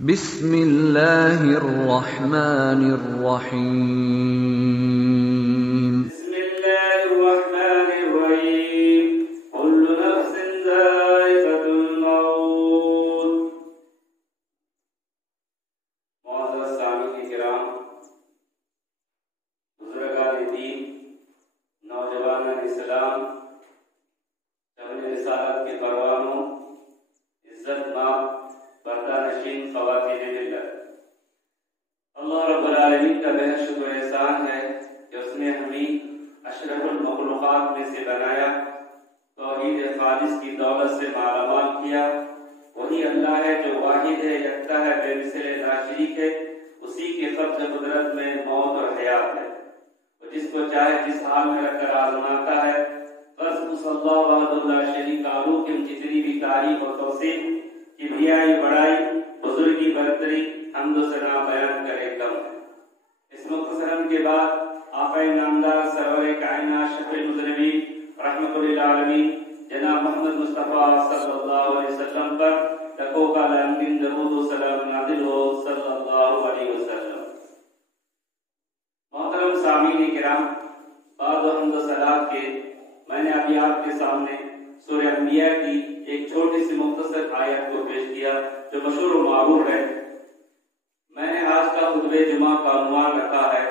बिस्मिल्लाहिर्रहमानिर्रहीम। बिस्मिल्लाहिर्रहमानिर्रहीम। कुल्लु नफ्सिन ज़ाइक़तुल मौत। मुअज़्ज़ज़ सामीईन किराम, बुज़ुर्गान दीन, नौजवानान इस्लाम, शब-ए रिसालत के परवानों, इज्जत-माब पर्दानशीन ख़वातीन मिल्लत, अल्लाह रब्बुल आलमीन का बेहद शुक्र एहसान है कि उसने हमें अशरफुल मखलूक़ात में से बनाया, तौहीद खालिस की दौलत से मालामाल किया। वही अल्लाह है जो वाहिद है, यकता है, बेमिसाल नाशरीक है। उसी के क़ब्ज़ कुदरत में मौत और हयात है। वो जिसको चाहे जिस हाल में रखकर आज़माता है। बस उस अल्लाह वहदहु ला शरीका लहू की जितनी भी तारीफ और तौसीफ, किबरियाई, बड़ाई, बुजुर्गी, बरतरी, हम्द व सना बयान करे कम है। इस मुख्तसरम के बाद आक़ाए नामदार सरवरे कायनात शफ़ीउल मुज़निबीन रहमतुल लिल आलमीन जनाब मोहम्मद मुस्तफ़ा सल्लल्लाहु अलैहि वसल्लम पर लखों का लामदीन दरूद व सलाम नाज़िल हो सल्लल्लाहु अलैहि वसल्लम। मोहतरम सामीईन किराम, बाद हम्द व सलात के मैंने अभी आपके सामने सूरह अंबिया की एक छोटी सी मुख्तसर आयत को पेश किया जो मशहूर व मारूफ है। मैंने आज का खुतबे जुमा का उन्वान रखा है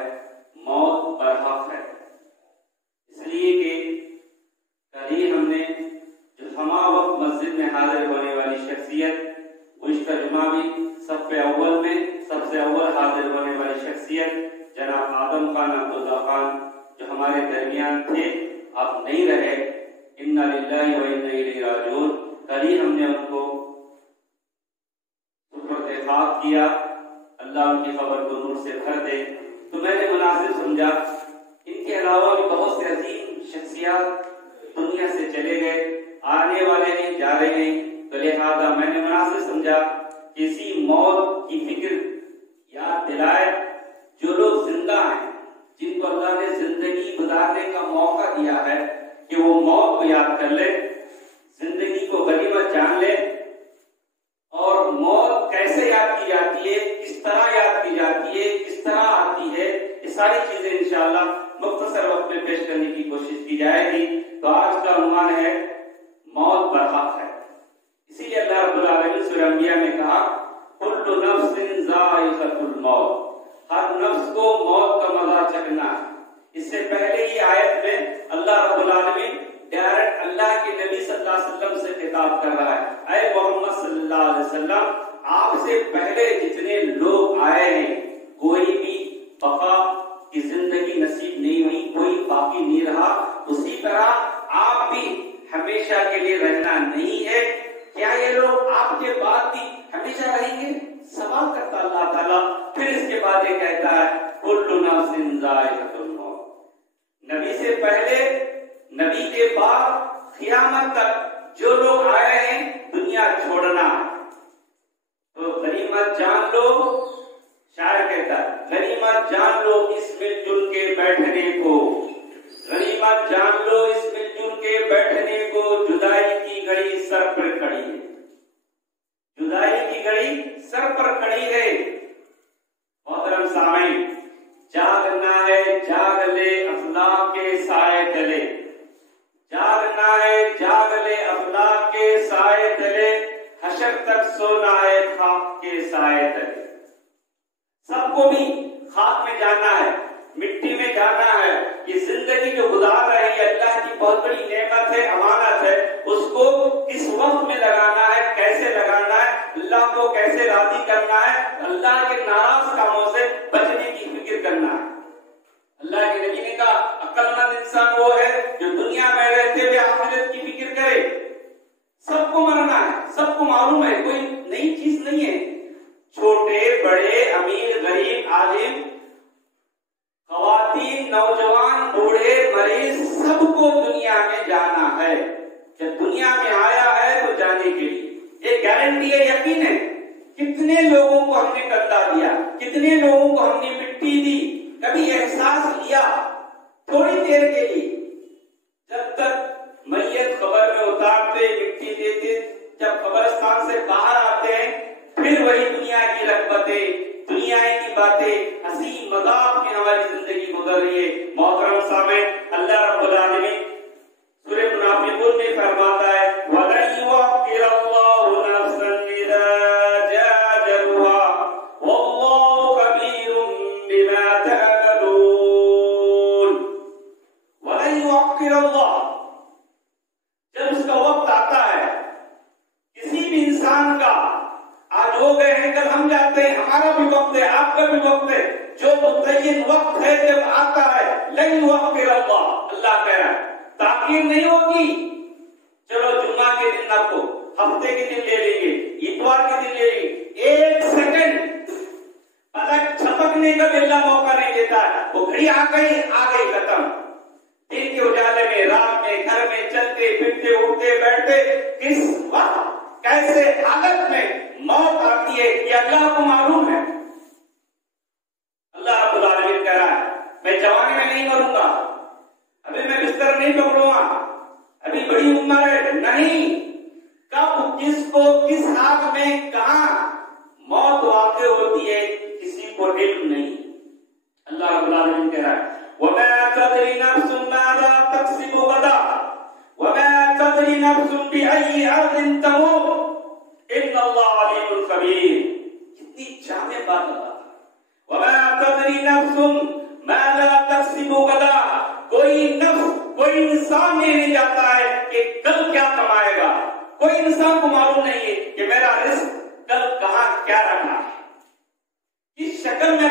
मौत बरहक है, इसलिए कि कल ही हमने जो हमा वक्त मस्जिद में हाजिर होने वाली शख्सियत, वो इसका जुमा भी सबसे अव्वल हाजिर होने वाली शख्सियत जनाब आदम खान अब्दुल्ला खान जो हमारे दरमियान थे, आप नहीं रहे। इन्ना लिल्लाहि व इन्ना इलैहि राजिऊन। कल ही हमने उनको सुपुर्द खाक किया, अल्लाह उनकी खबर को नूर से भर दे। तो मैंने मुनासिब समझा, इनके अलावा भी बहुत से अजीम शख्सियत दुनिया से चले गए, आने वाले नहीं, जा रहे नहीं। तो लिहाजा मैंने मुनासिब समझा कि इसी मौत की फिक्र याद दिलाए जो लोग जिंदा हैं, जिनको अल्लाह ने जिंदगी गुजारने का मौका दिया है, कि वो मौत को याद कर ले, जिंदगी को गनीमत जान ले। और मौत कैसे याद की जाती है, किस तरह याद की जाती है, किस तरह आती है, ये सारी चीजें इंशाअल्लाह मुख्तसर वक्त में पेश करने की कोशिश की जाएगी। तो आज का उन्वान है मौत बरहक है। इसीलिए अल्लाह रब्बुल आलमीन सूरह अंबिया में कहा कुल्लु नफ्सिन ज़ाइक़तुल मौत, हर नफ्स को मौत का मजा चखना है। इससे पहले ही आयत में अल्लाह रब्बुल आलमीन डायरेक्ट अल्लाह के नबी सल्लल्लाहु अलैहि वसल्लम से खिताब कर रहा है, ऐ मोहम्मद सल्लल्लाहु अलैहि वसल्लम, आपसे पहले जितने लोग आए हैं, कोई भी बका की जिंदगी नसीब नहीं हुई, कोई बाकी नहीं रहा। उसी तरह आप भी हमेशा के लिए रहना नहीं है। क्या ये लोग आपके बाद भी हमेशा रहेंगे? सवाल करता अल्लाह ताला। फिर इसके बाद ये कहता है कुल्लु नफ्सिन ज़ाइक़तुल मौत। नबी से पहले, नबी के बाद, क़यामत तक जो लोग आए हैं, दुनिया छोड़ना। तो गनीमत जान लो, शायर कहता है गनीमत जान लो इस मिलजुल के बैठने को, गनीमत जान लो इस मिलजुल के बैठने को, जुदाई की घड़ी सर पर खड़ी है, जुदाई की घड़ी सर पर खड़ी है। मोहतरम सामीन, जागना है जाग ले अफलाक के साए तले, जागना है जाग ले अफलाक के साए तले, हशर तक सोना है खाक के साए तले। सबको भी खाक में जाना है, मिट्टी में जाना है। ये जिंदगी जो गुजार रही है अल्लाह की बहुत बड़ी नेमत है, अमानत है। उसको किस वक्त में लगाना है, कैसे लगाना है, अल्लाह को कैसे राजी करना है, अल्लाह के नाराज कामों से बचने की फिक्र करना है। अल्लाह के नबी ने कहा अक्लमंद इंसान वो है जो दुनिया में रहते हुए आखिरत की फिक्र करे। सबको मरना है, सबको मालूम है, कोई नई चीज नहीं है। छोटे बड़े, अमीर गरीब, आलिम, ख़वातीन, नौजवान, बूढ़े, मरीज, सबको दुनिया में जाना है। जब दुनिया में आया है तो जाने के लिए ये गारंटी है, यकीन है। कितने लोगों को हमने कंधा दिया, कितने लोगों को हमने मिट्टी दी, कभी एहसास लिया थोड़ी देर के लिए। जब तक मैयत कब्र में उतारते, मिट्टी देते, जब कब्रिस्तान से बाहर आते हैं, फिर वही दुनिया की का। आज वो गए हैं, कल हम जाते हैं, हमारा भी वक्त है, आपका भी वक्त है। जो मुतय्यन वक्त है जब आता है, लन युअख्खिर अल्लाह, अल्लाह कह रहा है ताखीर नहीं होगी। चलो जुम्मा के दिन आपको हफ्ते के दिन ले लेंगे, इतवार के दिन ले लेंगे, 1 सेकंड पलक झपकने का बिल्ला मौका नहीं देता है। वो घड़ी आ गई खत्म। दिन के उजाले में, रात में, घर में चलते फिरते उठते बैठते किस वक्त कैसे हालत में मौत आती है ये अल्लाह को मालूम है। अल्लाह रब्बुल आलमीन कह रहा है मैं जवानी में नहीं मरूंगा, अभी मैं बिस्तर नहीं पकड़ूंगा, अभी बड़ी उम्र है, नहीं। कब किसको किस हाल में कहा मौत वाक़ होती है किसी को इल्म नहीं। अल्लाह रब्बुल आलमीन कह रहा है वमा तदरी नफ्सुन माज़ा तक्सिबु गदा वमा तदरी नफ्सुन बिअय्यि अर्दिन तमूत इन्नल्लाह अलीमुल खबीर। कितनी जाने बात है। वमा तदरी नफ्सुन माज़ा तक्सिबु गदा, कोई नफ्स कोई इंसान नहीं जाता है कि कल क्या कमाएगा। कोई इंसान को मालूम नहीं है कि मेरा रिस्क कल कहां क्या रखा है, इस शक्ल में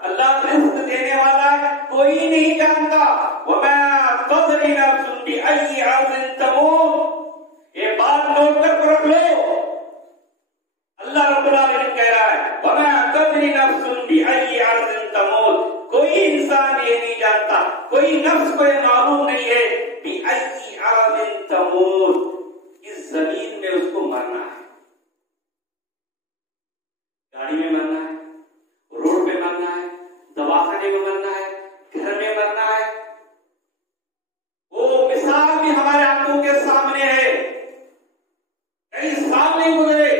अल्लाह रिस्क देने वाला है, कोई नहीं जानता। वमा तदरी नफ्सुन बिअय्यि अर्दिन तमूत, ये बात नोट कर रख लो। अल्लाह रब्बुल आलमीन कह रहा है वमा तदरी नफ्सुन बिअय्यि अर्दिन तमूत, कोई इंसान ये नहीं जानता, कोई नफ्स को ये मालूम नहीं है बिअय्यि अर्दिन तमूत, इस जमीन में उसको मरना है। गाड़ी में मरना है, रोड पे मरना है, दवाखाने में मरना है, घर में मरना है। वो मिसाल भी हमारे आंखों के सामने है। कई साल नहीं गुजरे,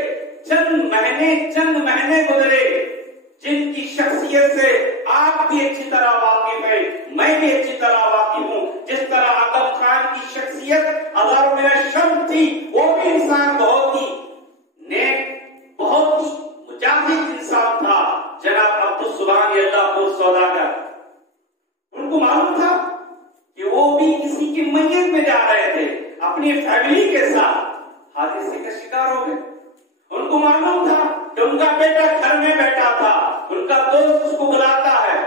चंद महीने गुजरे, जिनकी शख्सियत से आप भी अच्छी तरह वाकिफ है, मैं भी अच्छी तरह वाकिफ हूं। जिस तरह आदम खान की शख्सियत हजारों में शम थी, वो भी इंसान बहुत ही नेक, बहुत ही मुजाहिद इंसान था। जनाब अब्दुल सुभान अल्लाहपुर सौदागर, उनको मालूम था कि वो भी किसी की मैयत में जा रहे थे, अपनी फैमिली के साथ हादसे का शिकार हो गए। उनको मालूम था कि उनका बेटा घर में बैठा था, उनका दोस्त उसको बुलाता है,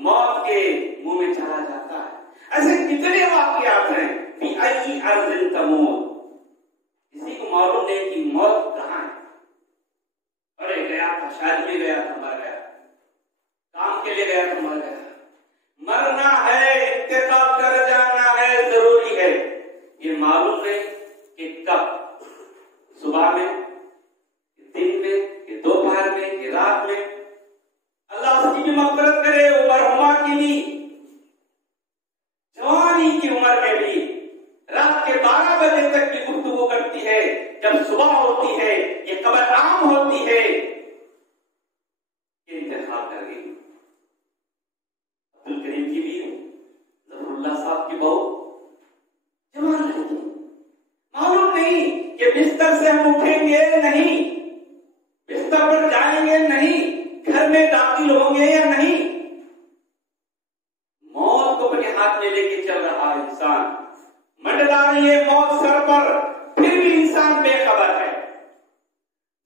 मौत के मुंह में चला जाता है। ऐसे कितने वाकयात हैं बिअय्यि अर्दिन तमूत, किसी को मालूम नहीं कि मौत कहां है। अरे गया था, शादी में गया था, मर गया, काम के लिए गया था, मर गया। मरना है, इंतकाल कर जाना है, जरूरी है। ये मालूम नहीं कि कब, सुबह में, दिन में, कि दोपहर में, कि रात में। अल्लाह उसकी भी मग़फ़िरत करे, वो मरहुमा की भी जवानी की उम्र में भी रात के 12 बजे तक की गुफ्तगू करती है। जब सुबह होती है, ये कब्र आम होती है, इंतकाल कर गई। अब्दुल करीम की भी, ज़फ़रुल्लाह साहब की बहू जवान लड़की, मालूम नहीं कि बिस्तर से हम उठेंगे नहीं, बिस्तर पर जाएंगे नहीं, घर में दाखिल होंगे या नहीं। मौत को अपने हाथ में लेके चल रहा इंसान, मंडरा रही है मौत सर पर, फिर भी इंसान बेखबर है,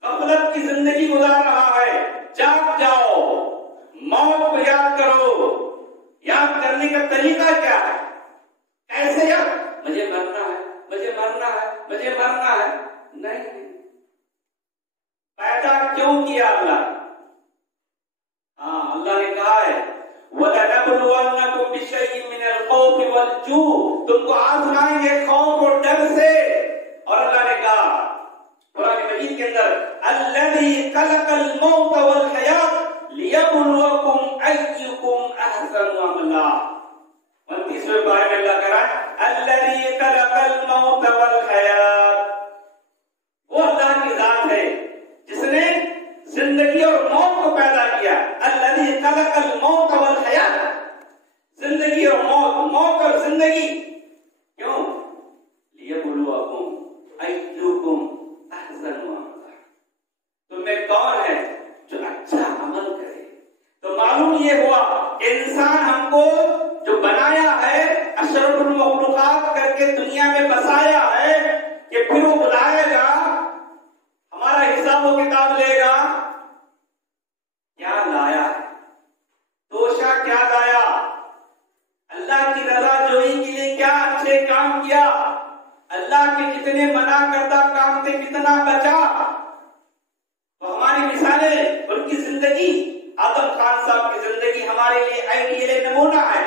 गफलत की जिंदगी गुजार रहा है। जाग जाओ, मौत को याद करो। याद करने का तरीका क्या है, कैसे याद? मुझे मरना है, मुझे मरना है, मुझे मरना है, नहीं। पैदा क्यों किया अल्लाह? हाँ, अल्लाह ने कहा है वलनबलुवन्नकुम बिशैइन मिनल खौफि वल जू, तुमको आजमाएंगे खौफ और डर से। और अल्लाह ने कहा कुरान मजीद के अंदर अल्लज़ी खलक़ल मौत वल हयात लियबलुवकुम अय्युकुम अहसनु अमला। 29वें पारे में अल्लाह कह रहा है अल्लज़ी खलक़ल मौत वल हयात, वो अल्लाह की जात है जिसने जिंदगी और मौत को पैदा किया। अल्लज़ी खलक़ल मौत वल हयात, जिंदगी और मौत, मौत और जिंदगी। क्यों? लियबलुवकुम अय्युकुम अहसनु अमला, तुम्हें कौन है जो अच्छा अमल करे। तो मालूम ये हुआ इंसान हमको जो बनाया है, अशरफुल मखलूकात करके दुनिया में बसाया है, कि फिर वो बुलाएगा, हमारा से कितना बचा। तो हमारी मिसालें, उनकी जिंदगी, आदम खान साहब की जिंदगी हमारे लिए आइडियल नमूना है।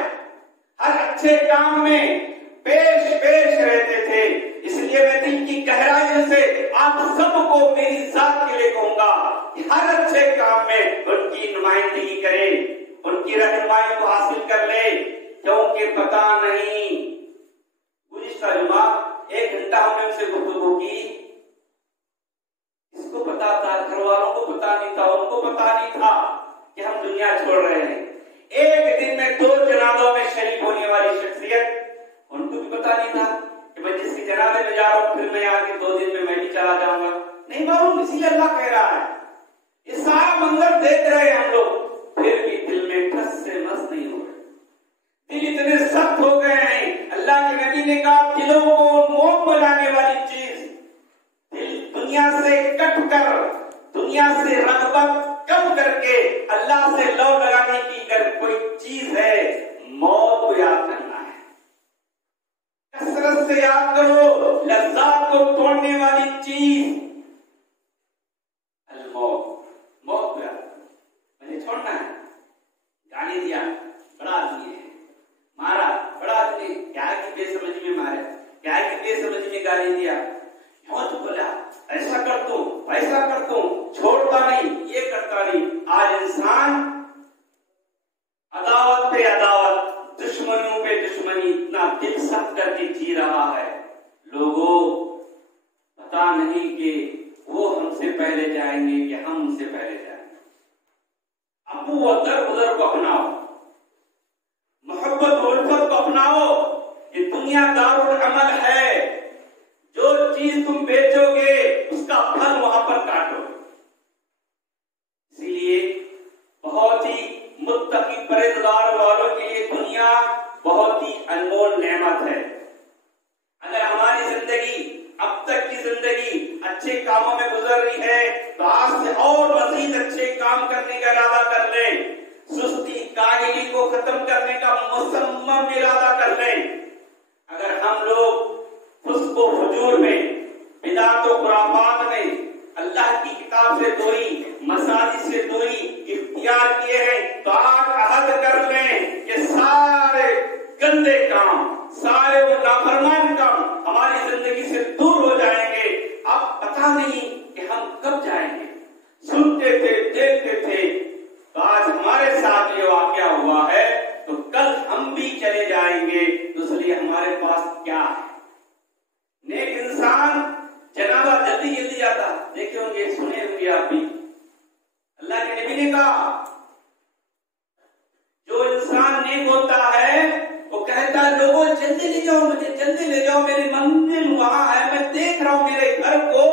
हर अच्छे काम में पेश रहते थे। इसलिए मैं दिल की गहराइयों से आप सबको मेरी जात के लिए कहूंगा कि हर अच्छे काम में उनकी नुमाइंदगी करें, उनकी रहनुमाई को हासिल कर ले, क्योंकि पता नहीं। गुज़िश्ता जुमा 1 घंटा हमने उनसे गुफ्तगू की, इसको पता था, घर वालों को पता नहीं था, उनको पता नहीं था कि हम दुनिया छोड़ रहे हैं। एक दिन में 2 जनाजों में शरीक होने वाली शख्सियत, उनको भी पता नहीं था कि मैं जिसके जनाजे में जा रहा हूं फिर मैं आगे 2 दिन में मैं भी चला जाऊंगा, नहीं मालूम। इसीलिए अल्लाह कह रहा है, ये सारा मंजर देख रहे हैं हम लोग, फिर भी दिल में ठस से मस नहीं हो रहे। दिल इतने सख्त हो गए हैं। अल्लाह के नबी ने कहा, दिलों को मोम बनाने वाली चीज, दिल दुनिया से कट कर, दुनिया से रग़बत कम करके अल्लाह से लौ लगाने की अगर कोई चीज है, मौत को याद करना है। कसरत से याद करो, लज्जात को तोड़ने वाली चीज अल-मौत, मौत को याद करो। मुझे छोड़ना है। गाली दिया, बड़ा आदमी है, मारा, बड़ा आदमी, क्या की बेसमझी में मारे, क्या की बेसमझी में गाली दिया, क्यों तो बोला ऐसा कर दूं, ऐसा कर दूं, छोड़ता नहीं, ये करता नहीं। आज इंसान अदावत पे अदावत, दुश्मनियों पे दुश्मनी, इतना दिल सख्त करके जी रहा है। लोगों पता नहीं कि वो हमसे पहले जाएंगे कि हम उनसे पहले जाएंगे। अबू अदर उदर को अपनाओ, मोहब्बत उल्फत को अपनाओ। ये दुनिया दारुल अमल है। जो चीज तुम बेचोगे उसका फल वहां पर काटोगे। इसीलिए बहुत ही मुत्तकी परहेजगार वालों के लिए दुनिया बहुत ही अनमोल नेमत है। अगर हमारी जिंदगी, अब तक की जिंदगी अच्छे कामों में गुजर रही है, तो आज से और मजीद अच्छे काम करने का इरादा कर लें। सुस्ती काहिली को खत्म करने का मुसम्मम इरादा कर लें। अगर हम लोग फुस्को फजूर में, बिदात व खुराफात में, अल्लाह की किताब से दूरी, मसाजिद से दूरी इख्तियार किए हैं, तो आज अहद कर लें कि सारे गंदे काम, सारे वो नाफरमान काम हमारी जिंदगी से दूर हो जाएंगे। अब पता नहीं कि हम कब जाएंगे। सुनते थे, देखते थे, तो आज हमारे साथ ये वाकया हुआ है, तो कल हम भी चले जाएंगे। तो इसलिए हमारे पास क्या है? नेक इंसान जनाजा जल्दी जल्दी जाता, देखे होंगे, सुने होंगे आप भी। अल्लाह के नबी ने कहा, जो इंसान नेक होता है वो कहता है, लोगों जल्दी ले जाओ मुझे, जल्दी ले जाओ, मेरी मंजिल वहां है, मैं देख रहा हूं मेरे घर को,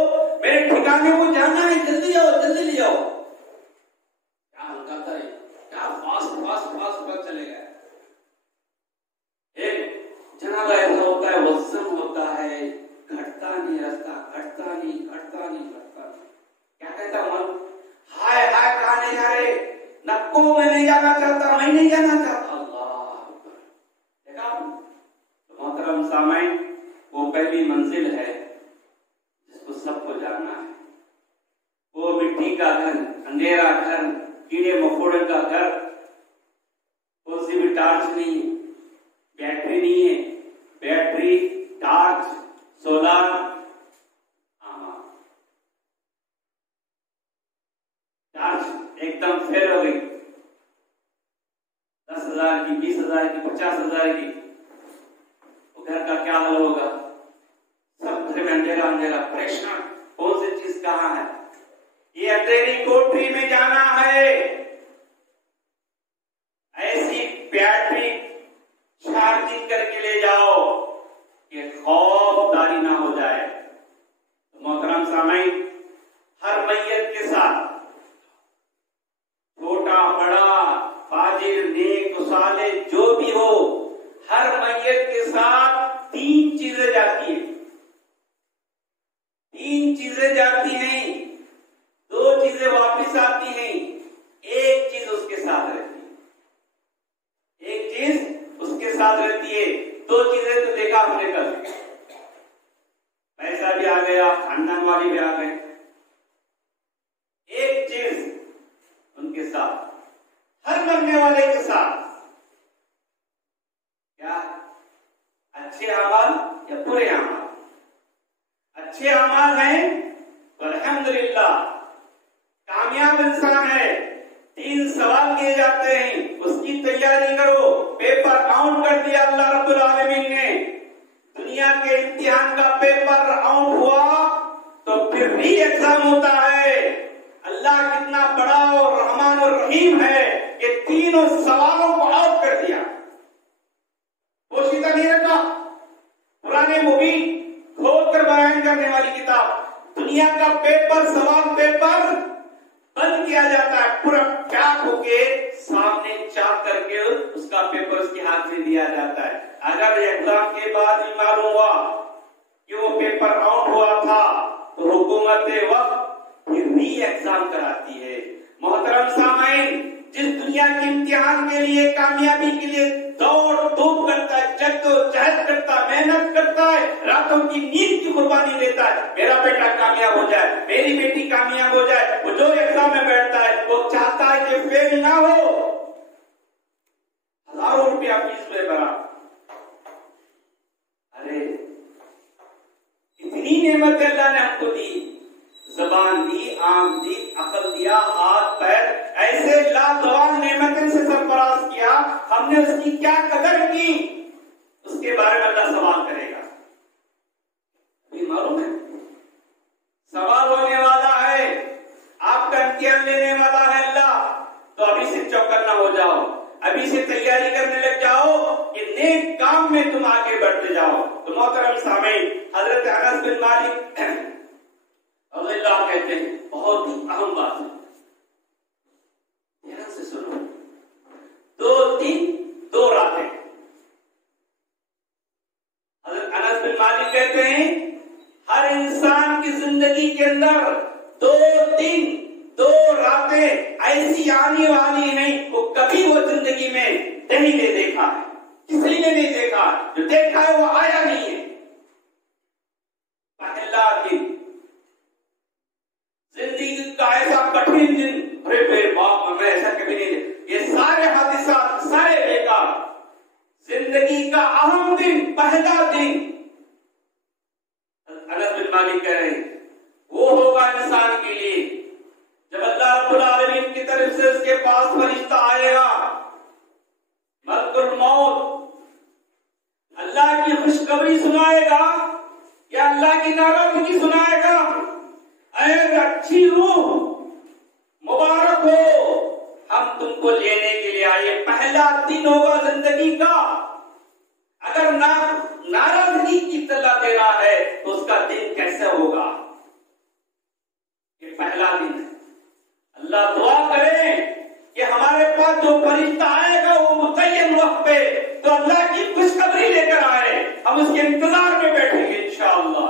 मेरे ठिकाने को जाना है, जल्दी आओ, जल्दी ले जाओ। क्या कहता है, क्या फास्ट फास्ट फास्ट फास्ट चले गए। एक जनाजा ऐसा होता है, वज़न होता है, घटता नहीं रास्ता, घटता नहीं, घटता नहीं, घटता नहीं। क्या कहता मन, हाय हाय कहां नहीं जा रहे, नक्को में नहीं जाना चाहता, मैं नहीं जाना चाहता। अल्लाह देखा तो मोहतरम सामईन, वो पहली मंजिल है जिसको सबको जाना है। वो मिट्टी का घर, अंधेरा घर, कीड़े मकोड़े का घर, कोई भी टार्च नहीं, बैटरी नहीं है, बैटरी, टार्च, सोलर, टार्च एकदम फेल हो गई, 10,000 की, 20,000 की, 50,000 की, वो घर का क्या हाल होगा? सब घर में अंधेरा अंधेरा, परेशान, कौन सी चीज कहाँ है? ये अंधेरी कोठरी में जाना है। ऐसी बैटरी चार्जिंग करके ले जाओ कि खौफदारी ना हो जाए। तो मोहतरम सामईन, हर मैयत के साथ, छोटा बड़ा, फाजिर नेक साले जो भी हो, हर मैयत के साथ 3 चीजें जाती हैं। 3 चीजें जाती हैं, 2 चीजें वापिस आती हैं, एक चीज उसके साथ रहती है। एक चीज उसके साथ रहती है, 2 चीजें तो देखा हमने कल। पैसा भी आ गया, खानदान वाले भी आ गए। एक चीज उनके साथ, हर मरने वाले के साथ, क्या? अच्छे अमाल या बुरे अमाल? अच्छे अमाल हैं तो अल्हम्दुलिल्लाह कामयाब इंसान है। 3 सवाल किए जाते हैं, उसकी तैयारी करो। पेपर आउट कर दिया अल्लाह रब्बुल आलमीन ने, दुनिया के इम्तिहान का पेपर आउट हुआ तो फिर री एग्जाम होता है। अल्लाह कितना बड़ा और रहमान और रहीम है कि तीनों सवालों को आउट कर दिया, पोशीदा नहीं रखा। पुराने मुबीन खोलकर बयान करने वाली किताब, दुनिया का पेपर, सवाल पेपर बंद किया जाता है, पूरा पैक होके सामने चाक करके उसका पेपर उसके हाथ में दिया जाता है। अगर एग्जाम के बाद भी मालूम हुआ कि वो पेपर आउट हुआ था तो हुकूमत वक्त फिर री एग्जाम कराती है। मोहतरम सामाईन, जिस दुनिया के इम्तिहान के लिए, कामयाबी के लिए दौड़ धूप करता है, जद्दोजहद करता है, मेहनत करता है, रातों की नींद की कुर्बानी देता है, मेरा बेटा कामयाब हो जाए, मेरी बेटी कामयाब हो जाए, वो जो एग्जाम में बैठता है वो चाहता है कि फेल ना हो। हजारों रुपया फीस में भरा, अरे इतनी नेमत अल्लाह ने हमको दी, ज़बान दी, आंख दी, अकल दिया, हाथ पैर, ऐसे लाजवाब नेमतों से सरफराज किया, हमने उसकी क्या कदर की, उसके बारे में अल्लाह सवाल करेगा। अभी मालूम है सवाल होने वाला है, आपका इम्तिहान लेने वाला है अल्लाह, तो अभी से चौकन्ना हो जाओ, अभी से तैयारी करने लग जाओ कि नेक काम में तुम आगे बढ़ते जाओ। तो मोहतरम सामीन, हजरत अनस बिन मालिक अल्लाह कहते हैं, बहुत ही अहम बात है, ध्यान से सुनो। 2 दिन 2 रातें, हजरत अनस बिन मालिक कहते हैं हर इंसान की जिंदगी के अंदर 2 दिन 2 रातें ऐसी आने वाली हैं वो कभी वो जिंदगी में नहीं देखा है, किसी ने नहीं देखा, जो देखा है वो आया नहीं है। पहला दिन जिंदगी का ऐसा कठिन दिन, अरे मेरे बाप मैं ऐसा कभी नहीं, ये सारे हादिसा सारे बेकार। जिंदगी का अहम दिन, पहला दिन, अनस बिन मालिक कह रहे वो होगा इंसान के लिए जब अल्लाह रब्बुल आलमीन की तरफ से उसके पास फरिश्ता आएगा, मलकुल मौत, अल्लाह की खुशखबरी सुनाएगा या अल्लाह की नाराजगी सुनाएगा। अरे अच्छी रूह, मुबारक हो, हम तुमको लेने के लिए आए। पहला दिन होगा जिंदगी का, अगर नाराजगी की इत्तला दे रहा है तो उसका दिन कैसे होगा? ये पहला दिन है। अल्लाह दुआ करे कि हमारे पास जो फरिश्ता आएगा वो मुतय्यन वक्त पे तो अल्लाह की खुशखबरी लेकर आए, हम उसके इंतजार में बैठेंगे इंशाअल्लाह।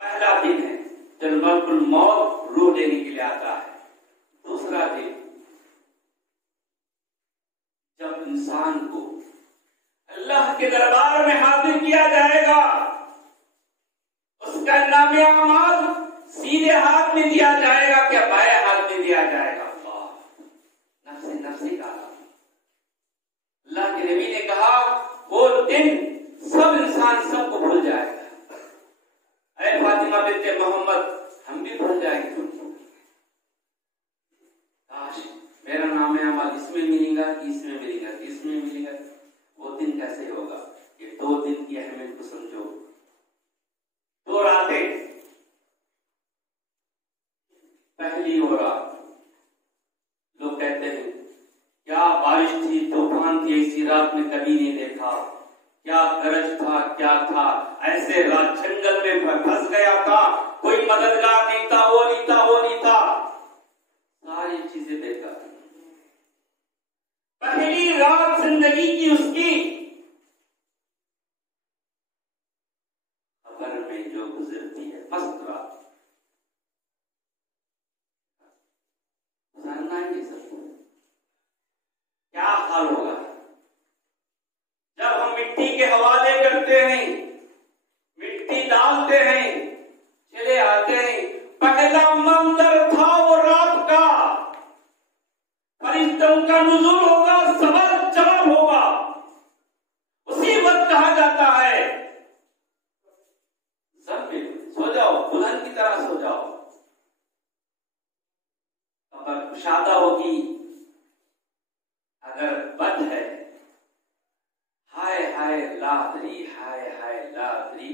पहला दिन है जब मलकुल मौत रूह लेने के लिए आता है। दूसरा दिन जब इंसान को अल्लाह के दरबार में हाजिर किया जाएगा, उसका नामे अमाल सीधे हाथ में दिया जाएगा क्या बाएं हाथ में दिया जाएगा? नफ्से नफ्सी का अल्लाह के नबी ने कहा वो दिन सब इंसान सबको भूल जाएगा। ऐ फातिमा बिन्ते मोहम्मद, हम भी भूल जाएंगे तुमको। काश मेरा नाम अमाल इसमें मिलेगा कि इसमें मिलेगा कि इसमें मिलेगा, वो दिन कैसे होगा? ये 2 दिन की अहमियत को समझो। 2 रातें, पहली वो रात लोग कहते हैं क्या बारिश थी, तूफान थी, ऐसी रात में कभी नहीं देखा, क्या गरज था, क्या था, ऐसे रात जंगल में फंस गया था, कोई मददगार नहीं था, वो नहीं था, वो नहीं था, सारी चीजें देखा। पहली रात जिंदगी की उसकी खबर में जो गुजरती है, मस्त रात, जानना ही सब क्या हाल होगा जब हम मिट्टी के हवाले करते हैं, मिट्टी दुल्हन की तरह सो जाओ। कब्र कुशादा होगी। अगर बद है, हाय हाय लादरी, हाय हाय लादरी,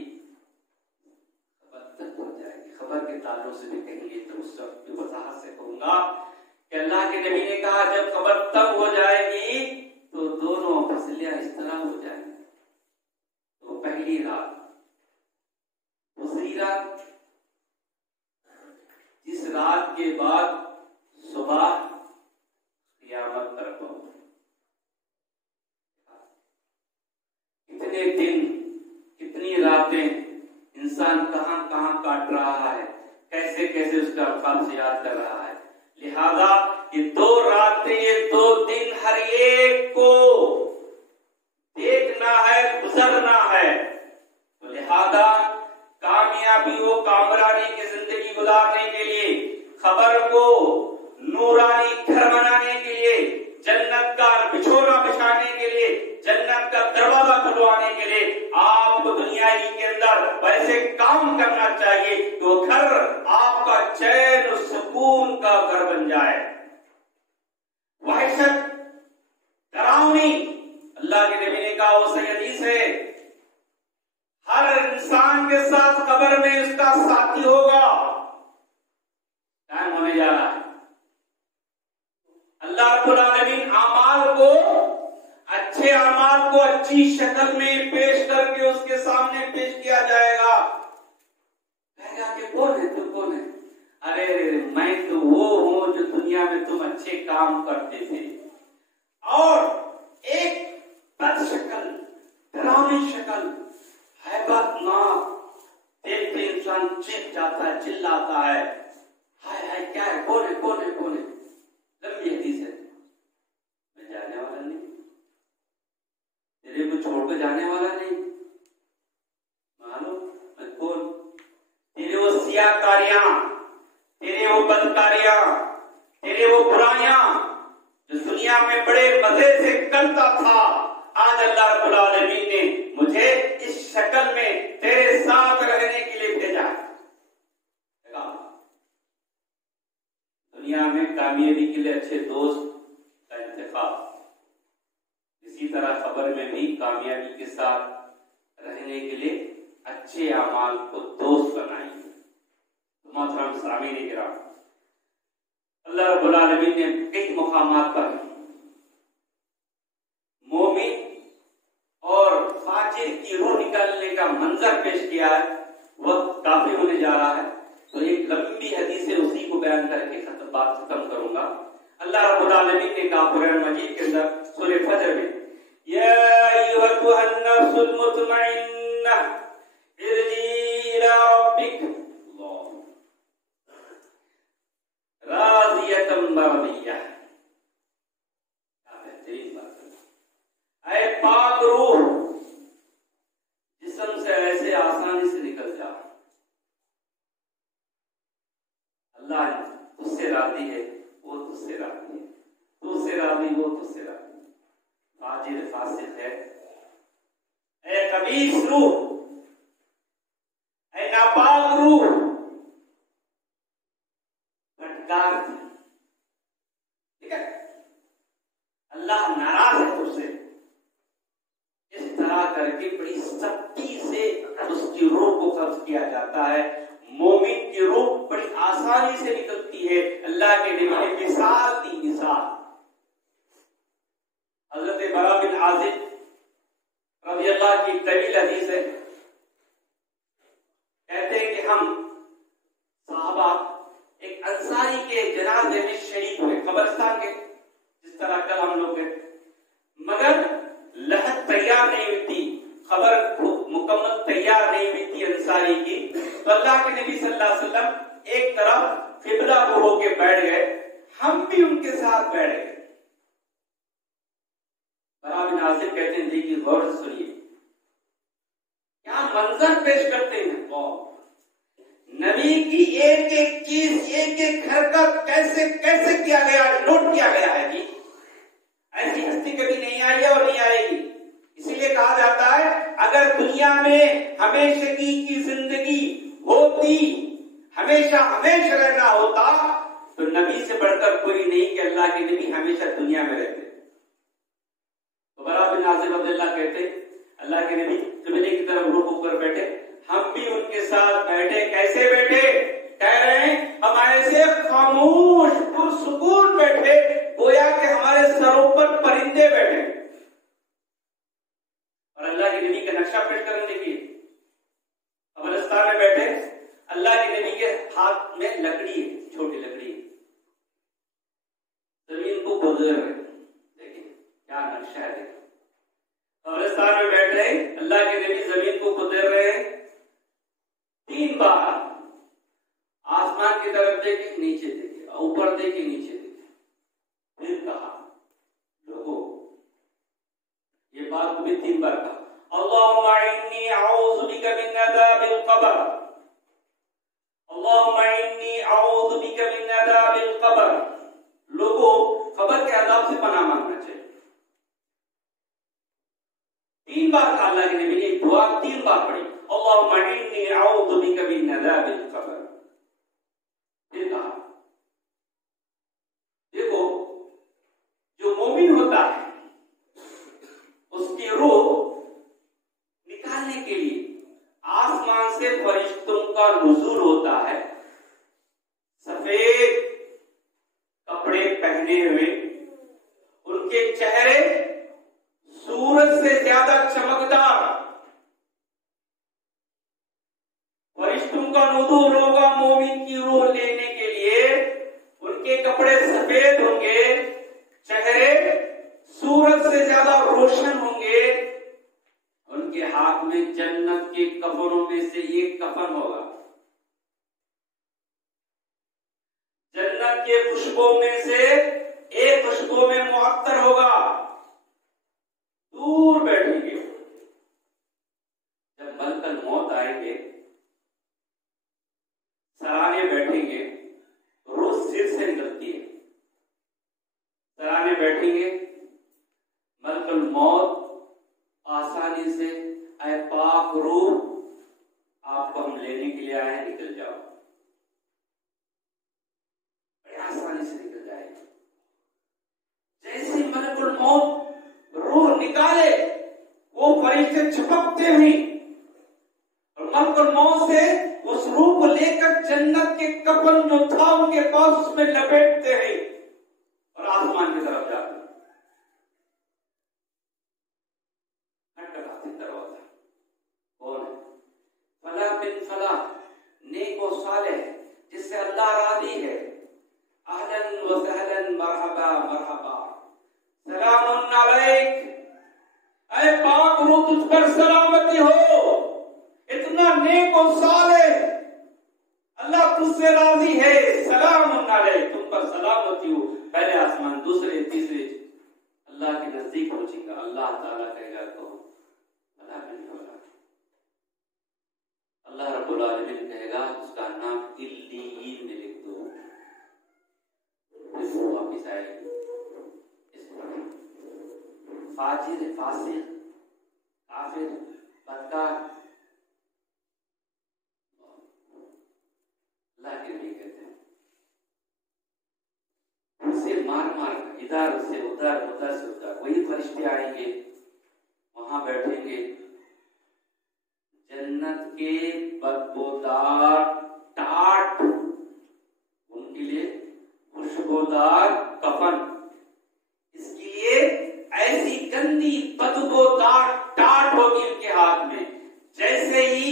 खबर तक हो जाएगी। खबर के ताल्लुक से भी कहेंगे तो उस वक्त भी वजाहत से कहूंगा कि अल्लाह के नबी ने कहा जब खबर तब हो जाएगी तो दोनों फसलियां इस तरह हो जाएंगी। तो पहली रात, दूसरी रात, जिस रात के बाद सुबह क़यामत तक हो। कितने दिन, कितनी रातें इंसान कहां कहां काट रहा है, कैसे कैसे उसका अल्फाज से याद कर रहा है। लिहाजा ये 2 रातें, ये 2 दिन हर एक को देखना है, गुजरना है। तो लिहाजा कामयाबी हो, कामरानी की जिंदगी गुजारने के लिए, खबर को नूरानी घर बनाने के लिए, जन्नत का बिछोना बिछाने के लिए, जन्नत का दरवाजा खुलवाने के लिए आपको दुनिया ही के अंदर वैसे काम करना चाहिए कि वो घर आपका चैन और सुकून का घर बन जाए। वहशत, डरावनी, अल्लाह के नबी ने कहा, वो सही हदीस है, हर इंसान के साथ कब्र में उसका साथी होगा। टाइम होने जा रहा है। अल्लाह रब्बुल आलमीन आमाल को, अच्छे आमाल को अच्छी शक्ल में पेश करके उसके सामने पेश किया जाएगा। कहेगा कि कौन है तू, कौन है? अरे मैं तो वो हूं जो दुनिया में तुम अच्छे काम करते थे। और एक बद शक्ल, डरावनी शक्ल, हैबतनाक, देखते इंसान चीख जाता है, चिल्लाता है, हाय हाय क्या है, कौन है, कौन है, कौन है? लंबी हदीस है। मैं जाने वाला नहीं, तेरे को छोड़कर जाने वाला नहीं। मालूम मैं कौन? तेरे वो सियाकारियां, तेरे वो बदकारियां, तेरे वो बुराइयां जो दुनिया में बड़े मजे से करता था, आज अल्लाह रब्बुल आलमीन ने मुझे इस शक्ल में तेरे साथ रहने के लिए भेजा। दुनिया में कामयाबी के लिए अच्छे दोस्त का इंतखाब, इसी तरह खबर में भी कामयाबी के साथ रहने के लिए अच्छे अमाल को दोस्त बनाएंगे। मोहतरम सामीन किराम, अल्लाह रब्बुल आलमीन ने कई मुकामात पर मोमिन और फाजिर की रूह निकालने का मंजर पेश किया है। वक्त काफी होने जा रहा है, तो एक लंबी हदीस है, उसी को बयान करके बात खत्म करूंगा। अल्लाह रब्बुल आलमीन ने कहा कुरान मजीद के अंदर सूरह फजर में, या अय्युहन नफ्सुल मुतमइन्ना इरजी इला रब्बिक राज़ियतम मर्दिय्या। बेहतरीन बात है। ऐ पाक रूह, जिस्म से ऐसे आसानी से निकल जा। अल्लाह तुझसे राजी है, वो तुझसे राजी है, तुझसे राजी, वो तुझसे राजी। फाजिर फासिक है, ऐ खबीस रूह, ऐ नापाक रूह, फटकार थी। ठीक है, अल्लाह नाराज है तुझसे। इस तरह करके बड़ी सख्ती से उसकी रूह को कब्ज किया जाता है। मोमिन की रूह बड़ी आसानी से निकलती है। अल्लाह के नबी ने मिसाल दी, मिसाल। हजरत बरा बिन आजिब रज़ी अल्लाह की तवील हदीस है, कहते हैं कि हम सहाबा एक अंसारी के जनाजे में शरीक हुए, कब्रिस्तान के, जिस तरह कल हम लोग गए, मगर लहद तैयार नहीं हुई थी, खबर मुकम्मल तैयार नहीं हुई थी अंसारी की। तो अल्लाह के नबी सल्लल्लाहु अलैहि वसल्लम एक तरफ किबला को होके बैठ गए, हम भी उनके साथ बैठ गए। बरा बिन आजिब कहते हैं, देखिए गौर से सुनिए क्या मंजर पेश करते हैं। नबी की एक एक चीज, एक एक हरकत कैसे कैसे किया गया, नोट किया गया है कि ऐसी हस्ती कभी नहीं आई है और नहीं आएगी। इसीलिए कहा जाता है अगर दुनिया में हमेशा की जिंदगी होती हमेशा हमेशा रहना होता तो नबी से बढ़कर कोई नहीं कि अल्लाह के नबी हमेशा दुनिया में रहते। तो बरा बिन आसिम अब्दुल्लाह कहते अल्लाह के नबी किबले की तरफ रुख होकर बैठे, हम भी उनके साथ बैठे। कैसे बैठे? कह रहे हैं हम ऐसे खामोश पुरसुकून बैठे गोया कि हमारे सरों पर परिंदे बैठे। और अल्लाह के नबी का नक्शा पेश करने देखिए, कब्रिस्तान में बैठे, अल्लाह के नबी के हाथ में लकड़ी है, छोटी लकड़ी, जमीन को खोद रहे। देखिए क्या नक्शा है। कब्रिस्तान में बैठ रहे, अल्लाह के नबी जमीन को खोद रहे हैं। 3 बार आसमान की तरफ देखे, नीचे देखे, ऊपर देखे, नीचे देखे। फिर कहा लोगों, ये बात तुम्हें 3 बार कहा, अल्लाहुम्मा इन्नी अऊज़ु बिका मिन अज़ाबिल क़ब्र, अल्लाहुम्मा इन्नी अऊज़ु बिका मिन अज़ाबिल क़ब्र। लोगों, कब्र के अज़ाब से पनाह मांगना चाहिए। 3 बार अल्लाह के नबी ने दुआ 3 बार पढ़ी, अल्लाहुम्मा इन्नी अऊज़ु बिका मिन अज़ाबिल क़ब्र। फिर कहा देखो, जो मोमिन होता है उसकी रूह निकालने के लिए आसमान से फरिश्तों का नुज़ूल होता है। सफेद कपड़े पहने हुए, उनके चेहरे सूरज से ज्यादा चमकदार। फरिश्तों का नुज़ूल होगा मोमिन की रूह लेने के लिए, उनके कपड़े सफेद होंगे, चेहरे सूरज से ज्यादा रोशन होंगे, उनके हाथ में जन्नत के कफनों में से एक कफन होगा, जन्नत के खुशबू में से एक खुशबू में मुअत्तर होगा। दूर बैठेंगे, जब मलकल मौत आएंगे, सराहने बैठेंगे, रूह सिर से निकलती है, सराहने बैठेंगे, मलकल मौत आसानी से, ऐ पाक रूह आपको हम लेने के लिए आए, निकल जाओ, बड़ी आसानी से निकल जाएगी। जैसे मलकुल मौत रूह निकाले, वो फरिश्ते छपकते हुए और मलकुल मौत से उस रूह को लेकर जन्नत के कफन जो था उनके पास उसमें लपेटते हैं और आसमान की तरफ जाते हैं। दरवाजा कौन है? फला बिन फला, नेक व सालेह, जिससे अल्लाह राजी है। अहलन व सहलन, मरहबा मरहबा, सलामुन अलैक, ऐ पाक रूह तुझ पर सलामती हो। इतना नेक व सालेह, अल्लाह तुझसे राजी है, सलामुन अलैक, तुम पर सलामती हो। पहले आसमान, दूसरे, तीसरे, अल्लाह के नजदीक पहुंचेगा। अल्लाह ताला कहेगा तो अल्लाह रब्बुल आलमीन कहेगा उसका नाम इल्लीयीन में लिख दो। फिर वो वापिस आएगी। फाजिर, फासिक, काफिर, बदकार, अल्लाह के लिए कहते हैं, उसे मार मार इधर से उधर, उधर से उधर, वही फरिश्ते आएंगे, वहां बैठेंगे, जन्नत के बदबूदार टाट, उनके लिए खुशबूदार कफन, इसके लिए ऐसी गंदी बदबूदार टाट होगी उनके हाथ में। जैसे ही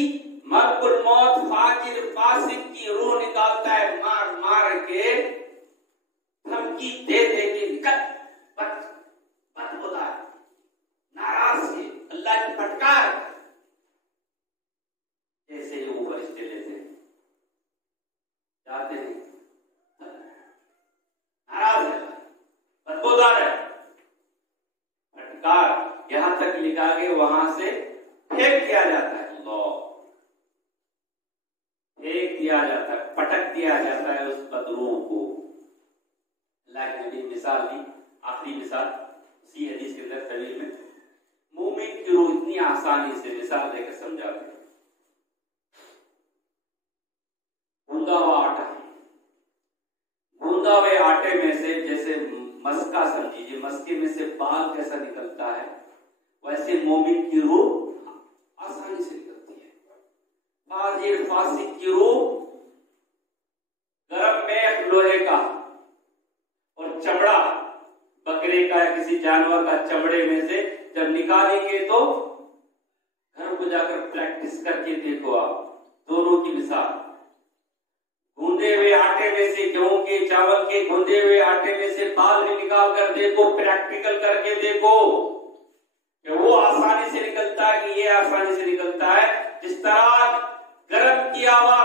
मलकुल मौत फाजिर फासिक की रूह निकालता है, मार मार के, धमकी दे दे के, निकल, बदबूदार, नाराज से, अल्लाह की फटकार, ऐसे ही वो फरिश्ते लेते जाते हैं, नाराज है, बदबूदार है, फटकार, यहां तक लिखा के वहां से फेंक दिया जाता है, फेंक दिया जाता है, पटक दिया जाता है उस बदरूह को। अल्लाह के नबी मिसाल दी, आखिरी मिसाल उसी हदीस के अंदर तवील में, मोमिन की रूह इतनी आसानी से मिसाल देकर समझाते हैं। गूंदा हुआ आटा है। गूंदा हुए आटे में से जैसे मस्का समझिए, मस्के में से बाल कैसा निकलता है, वैसे मोमिन की रूह आसानी से निकलती है। फाजिर फासिक की रूह गर्म में लोहे का और चमड़ा बकरे का या किसी जानवर का चमड़े में से जब निकालेंगे तो घर को जाकर प्रैक्टिस करके देखो आप, दोनों की मिसाल। गूंदे हुए आटे में से, गेहूं के चावल के गूंदे हुए आटे में से बाल भी निकाल कर देखो, प्रैक्टिकल करके देखो कि वो आसानी से निकलता है कि ये आसानी से निकलता है। जिस तरह गर्म किया हुआ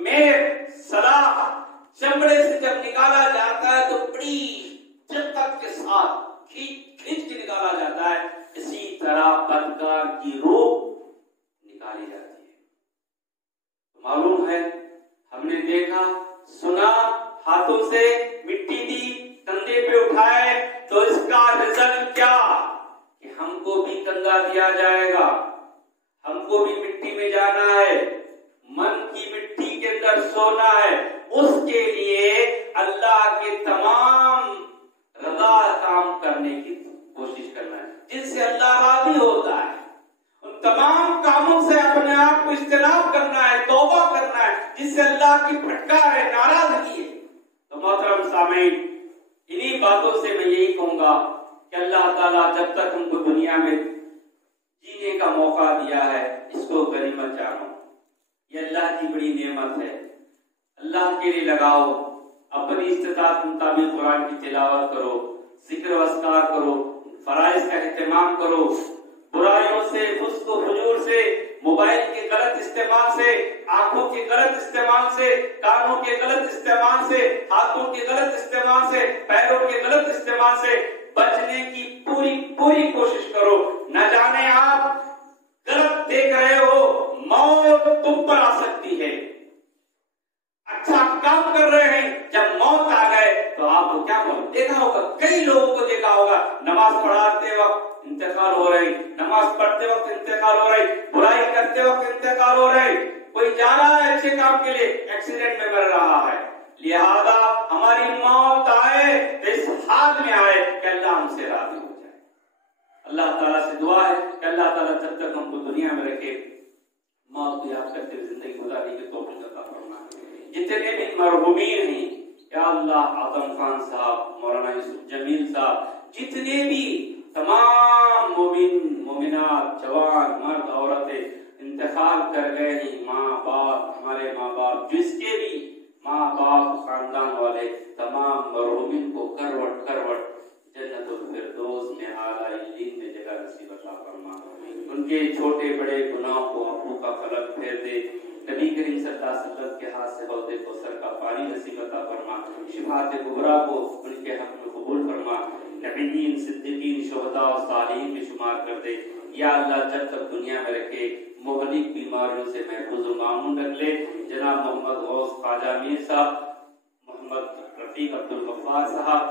में सलाह चमड़े से जब निकाला जाता है तो बड़ी दिक्कत के साथ खींच के निकाला जाता है, इसी तरह बदकार की रूह निकाली जाती है। तो मालूम है, हमने देखा सुना, हाथों से मिट्टी दी, कंधे पे उठाए, तो इसका रिजल्ट क्या कि हमको भी कंधा दिया जाएगा, हमको भी मिट्टी में जाना है, मन की मिट्टी के अंदर सोना है। उसके लिए अल्लाह के तमाम रजा काम करने की कोशिश करना है, जिनसे अल्लाह राजी होता है। उन तमाम कामों से अपने आप को इज्तनाब करना है, तौबा करना है, जिससे अल्लाह की फटकार है, नाराजगी है। तो मोहतरम सामीन, इन्हीं बातों से मैं यही कहूंगा कि अल्लाह ताला जब तक हमको दुनिया में जीने का मौका दिया है, इसको गनीमत जानो। ये अल्लाह की बड़ी नेमत है। अल्लाह के लिए लगाओ, अपनी इस्तिताअत मुताबिक कुरान की तिलावत करो, जिक्र वस्कार करो, फराइज का एहतमाम करो, बुराइयों से, फुस्को फुजूर से, मोबाइल के गलत इस्तेमाल से, आंखों के गलत इस्तेमाल से, कानों के गलत इस्तेमाल से, हाथों के गलत इस्तेमाल से, पैरों के गलत इस्तेमाल से बचने की पूरी पूरी कोशिश करो। न जाने आप गलत देख रहे हो, मौत तुम पर आ सकती है। अच्छा काम कर रहे हैं, जब मौत आ गए तो आपको क्या मौत देखा होगा, कई लोगों को देखा होगा, नमाज पढ़ाते वक्त इंतकाल हो रही, नमाज पढ़ते वक्त इंतकाल हो रही, बुराई करते वक्त इंतकाल हो रही, कोई जा रहा है अच्छे काम के लिए, एक्सीडेंट में मर रहा है। लिहाजा हमारी मौत आए तो इस हाल में आए कि अल्लाह हमसे राजी हो जाए। अल्लाह ताला से दुआ है कि अल्लाह ताला जब तक हमको दुनिया में रखे, मौत को याद करते हुए जिंदगी गुजारने की तौफीक अता फरमा। जितने भी मरहूमीन हैं, या अल्लाह, आदम खान साहब, मौलाना यूसुफ जमील साहब, जितने भी तमाम मोमिन मोमिनात, जवान मर्द औरतें इंतकाल कर गए हैं, माँ बाप, हमारे माँ बाप, जिसके भी माँ बाप खानदान वाले तमाम मरहूमीन को करवट करवट जन्नतुल फिरदौस में आला इल्लीन में जगह नसीब अता फरमा। उनके छोटे बड़े गुनाहों को अब्बू का फलक फेर दे। नबी करीम सल्लल्लाहु अलैहि वसल्लम के हाथ से हौदे को सर का पानी नसीब अता फरमा। शिफात कुबरा को उनके हक में कबूल फरमा। नबीयीन, सिद्दीकीन, शुहदा और सालिहीन में शुमार कर दे। या अल्लाह जब तक दुनिया में रखे मोहलिक बीमारियों से महफूज व मामून रख ले। जनाब मोहम्मद गौस ख्वाजा मीर साहब, मोहम्मद रफीक अब्दुल गफ्फार साहब,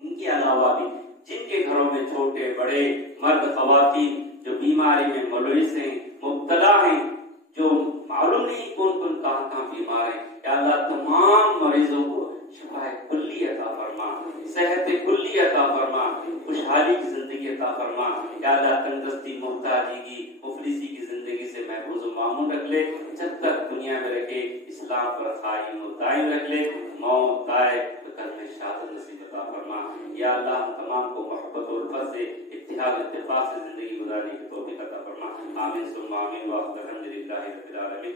इनके अलावा भी जिनके घरों में छोटे बड़े मर्द खवातीन जो बीमारी में मुलविस हैं, मुब्तला हैं, जो मालूम नहीं कौन कौन कहाँ बीमार है, या अल्लाह तमाम मरीजों को शिफाए कुल्ली अता फरमा, सेहत कुल्ली अता फरमा, खुशहाली की जिंदगी अता फरमा। या अल्लाह तंदुरुस्ती, मोहताजी, मुफलिसी की जिंदगी से महफूज व मामून रख ले। जब तक दुनिया में रखे इस्लाम पर कायम व दायम रख ले। मौत आए तो कल में शहादत नसीब अता फरमा। या अल्लाह हम तमाम को मोहब्बत और उल्फत से, इत्तिहाद इत्तिफाक से जिंदगी गुजारने की तौफीक अता फरमा। आमीन सुम्मा आमीन। व अल्हम्दुलिल्लाहि रब्बिल आलमीन।